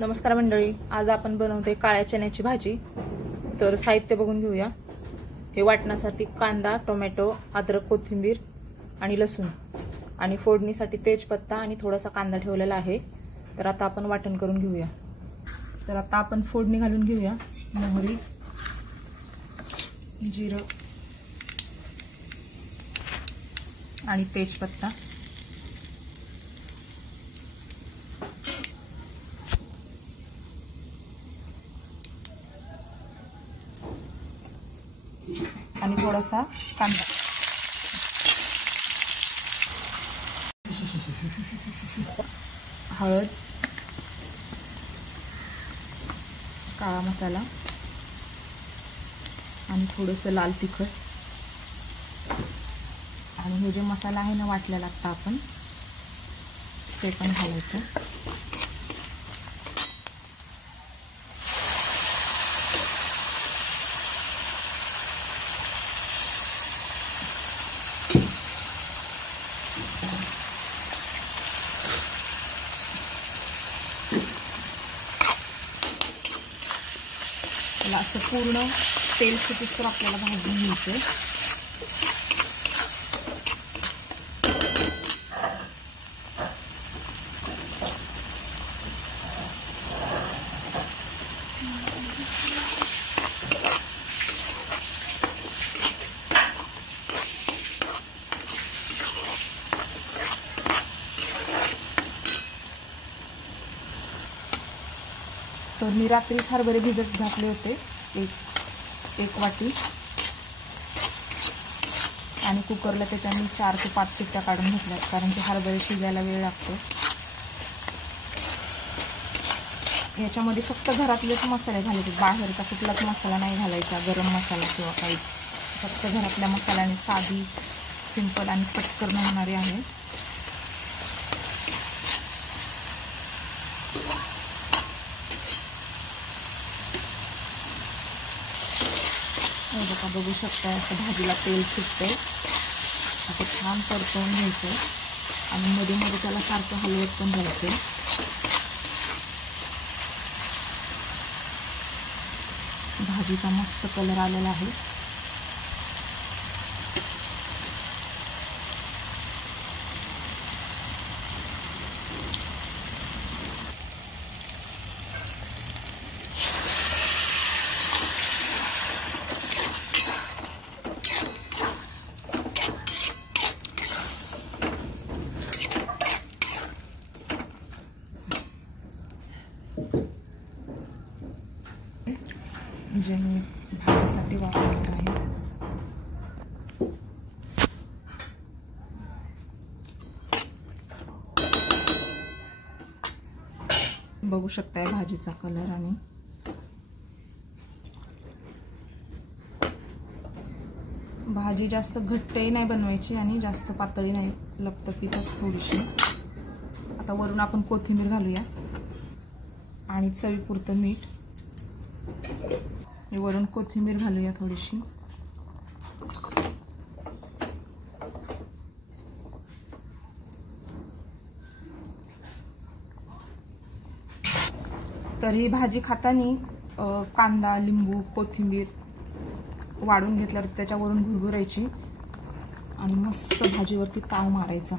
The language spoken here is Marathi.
नमस्कार मंडळी, आज आपण बनवते काळ्या चण्याची भाजी। तर साहित्य बघून घेऊया। हे वाटण्यासाठी कांदा, टोमॅटो, अद्रक, कोथिंबीर आणि लसूण आणि फोडणीसाठी तेजपत्ता आणि थोडासा कांदा ठेवलेला आहे। तर आता आपण वाटण करून घेऊया। तर आता आपण फोडणी घालून घेऊया। मोहरी, जिरं आणि तेजपत्ता। आणि थोडासा कांदा, हळद, काळा मसाला आणि थोडंसं लाल तिखट आणि हे जे मसाला आहे ना वाटलेला आता आपण ते पण घालायचं। असं पूर्ण तेल सुटूस तर आपल्याला भाजून घ्यायचं। तर मी रात्रीच हरभरे भिजत घातले होते एक वाटी आणि कुकरला त्याच्या मी 4 ते 5 शिट्ट्या काढून घेतल्यात, कारण की हरभरे शिजायला वेळ लागतो। याच्यामध्ये फक्त घरातलेच मसाले घालायचे, बाहेरचा कुठलाच मसाला नाही घालायचा, गरम मसाला किंवा काही। फक्त घरातल्या मसाल्याने साधी, सिंपल आणि पटकन होणारी आहे। बघू शकता असं भाजीला तेल सुटतंय। असं छान परतवून घ्यायचं आणि मध्ये मध्ये त्याला सारखं हलवत पण राहायचं। भाजीचा मस्त कलर आलेला आहे। जे मी भाजीसाठी वापरणार आहे। बघू शकताय भाजीचा कलर। आणि भाजी जास्त घट्टही नाही बनवायची आणि जास्त पातळी नाही, लपतपीतच थोडीशी। आता वरून आपण कोथिंबीर घालूया आणि चवीपुरतं मीठ। वरून कोथिंबीर घालूया थोडीशी। तर ही भाजी खाताना कांदा, लिंबू, कोथिंबीर वाढून घेतल्यावर त्याच्यावरून भुरभुरायची आणि मस्त भाजीवरती ताव मारायचा।